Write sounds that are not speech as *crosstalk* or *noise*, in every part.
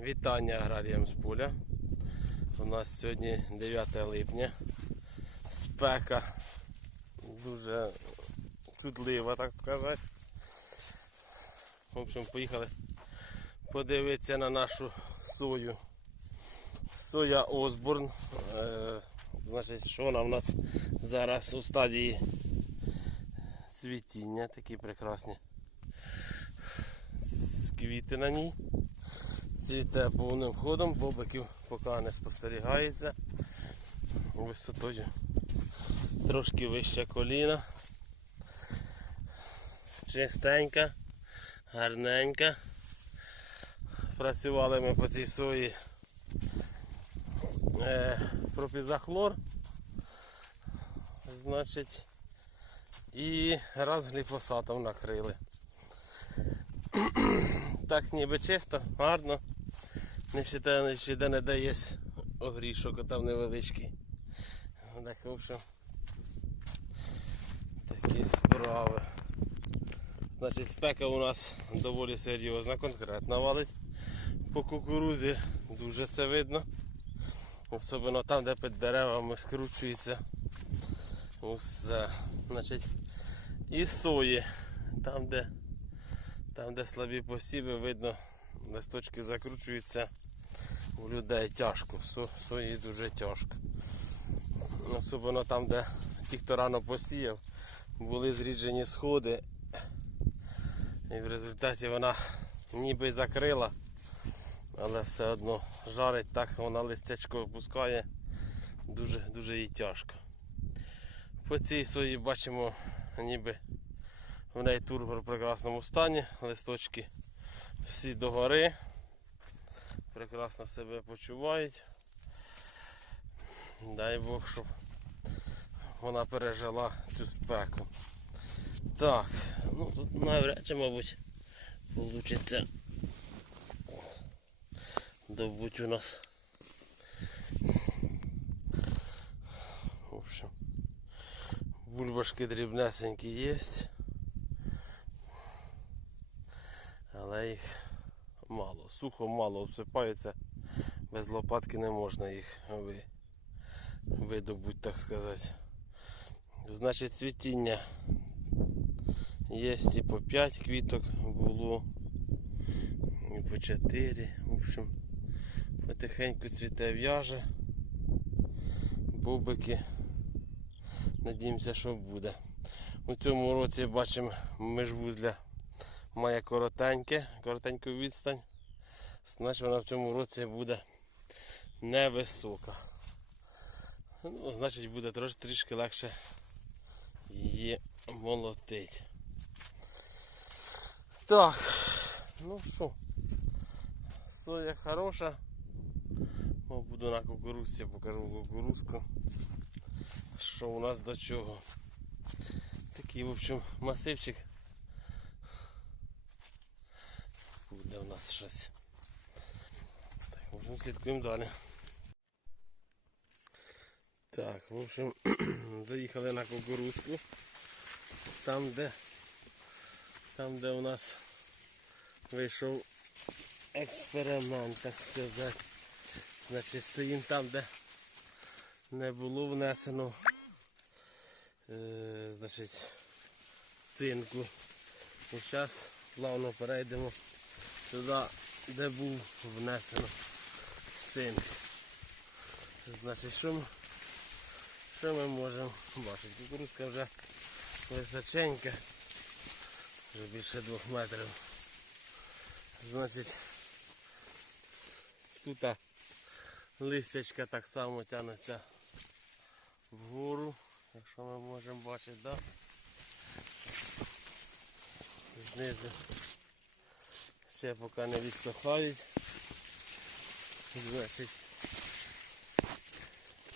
Вітання аграріям з поля. У нас сьогодні 9 липня. Спека дуже чудлива, так сказати. В общем, поїхали подивитися на нашу сою. Соя Осборн. Е, значить, що вона в нас зараз у стадії цвітіння, такі прекрасні квіти на ній. Цвіте повним ходом, бобиків поки не спостерігається. Висотою трошки вище коліна. Чистенька, гарненька. Працювали ми по цій сої е, пропізахлор. Значить, і раз гліфосатом накрили. Так ніби чисто, гарно. Не вважаю, що де не де огрішок, там невеличкий. Так, в общем, такі справи. Значить, спека у нас доволі серйозна, конкретно валить. По кукурузі дуже це видно. Особливо там, де під деревами скручується. Усе. Значить, і сої. Там, де там, де слабі посіви, видно, листочки закручуються. У людей тяжко, со- сої дуже тяжко. Особливо там, де ті, хто рано посіяв, були зріджені сходи. І в результаті вона ніби закрила, але все одно жарить так, вона листячко опускає, дуже, дуже їй тяжко. По цій сої бачимо ніби в неї тургор в прекрасному стані, листочки всі догори, прекрасно себе почувають. Дай Бог, щоб вона пережила цю спеку. Так, ну тут навряд чи, мабуть, вийде добуть у нас. В общем, бульбашки дрібнесенькі є. але їх мало. Сухо мало обсипається, без лопатки не можна їх ви, видобути, так сказати. Значить цвітіння є і по 5 квіток було, і по 4. В общем, потихеньку цвіте в'яже, бубики. Надіємося, що буде. У цьому році бачимо межвузля має коротеньке, коротеньку відстань. Значить вона в цьому році буде невисока. Ну, значить буде трошки трішки легше її молотити. Так, ну що, соя хороша. О, буду на кукурузці, покажу кукурузку. Що у нас до чого. Такий, в общем, масивчик. Буде у нас щось. Так, в общем, слідкуємо далі. Так, в общем, *clears throat* заїхали на кукурузку. Там, де там, де у нас вийшов експеримент, так сказати. Значить, стоїмо там, де не було внесено е, значить, цинку. І зараз плавно перейдемо туди, де був внесено цинк. Значить, що ми, що ми можемо бачити? Кукурузка вже височенька, вже більше двох метрів. Значить, тут листячка так само тягнеться вгору, якщо ми можемо бачити, да? знизу ще поки не відсохають. Значить,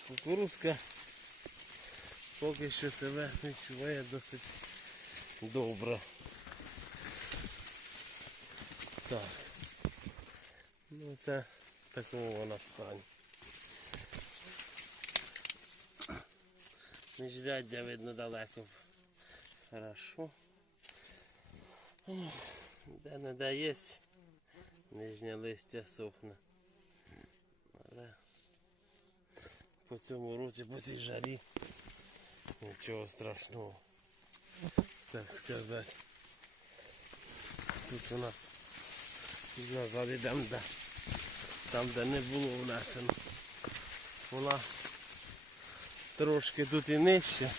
кукурузка поки що себе відчуває досить добре. Так. Ну це в такому вона стані. Міжряддя видно далеко. Хорошо. Де не де є Нижнє листя сохне. Але по цьому році, по цій жарі, нічого страшного. Так сказати. Тут у нас назад йдемо, де, там де не було внесено. Вона трошки тут і нижче.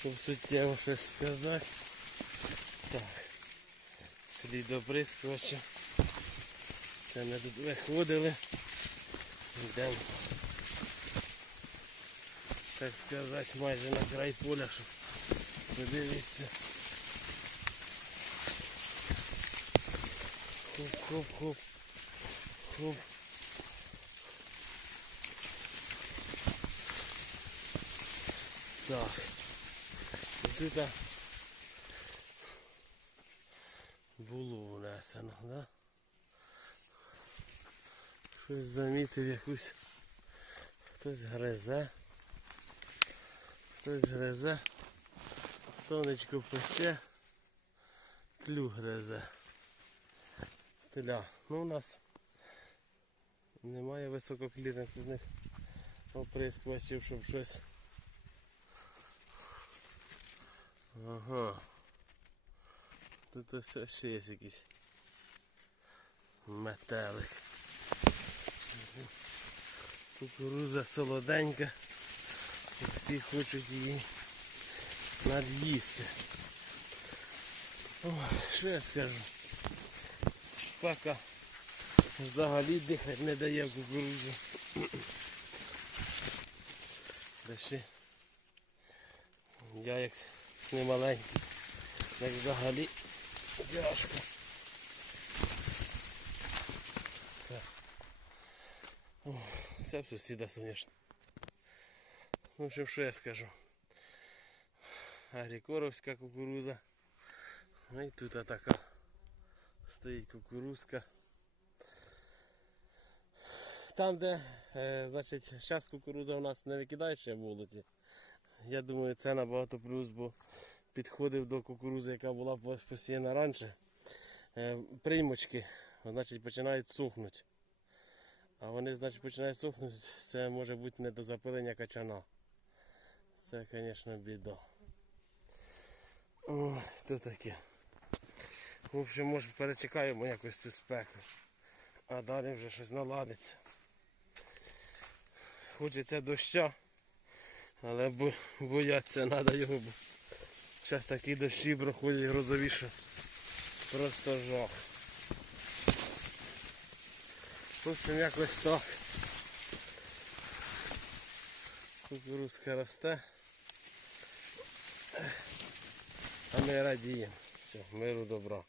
Щоб суттєво щось сказати. Так. Слід оприскувача. Це ми тут виходили. Йдемо. Так сказати, майже на край поля, щоб подивитися. Хоп-хоп-хоп. Хоп. Так. Тут було внесено, да? Щось замітив якусь. Хтось гризе. Хтось гризе. Сонечко пече. Клюв гризе. Теля. Ну у нас немає висококліренсних оприскувачів, щоб щось. Ага. Тут ось ще є якийсь метелик. Кукуруза солоденька. Всі хочуть її над'їсти. Що я скажу? Шпака взагалі дихати не дає в кукурузі. Та ще я як не маленький, як взагалі тяжко. Так. Це сусіда, звісно. В общем, що я скажу? Агрікоровська кукуруза. Ну і тут така стоїть кукурузка. Там, де, е, значить, зараз кукуруза у нас не викидає ще в молоді. Я думаю, це набагато плюс, бо підходив до кукурузи, яка була по- посіяна раніше. Е, приймочки, значить, починають сухнути. А вони, значить, починають сухнути, це може бути не до запилення качана. Це, звісно, біда. Ой, то таке. В общем, може перечекаємо якось цю спеку. А далі вже щось наладиться. Хочеться доща, але бояться треба його. Зараз такі дощі проходять грозові, що просто жах. Общем, якось так. Кукурузка росте. А ми радіємо. Все, миру добра.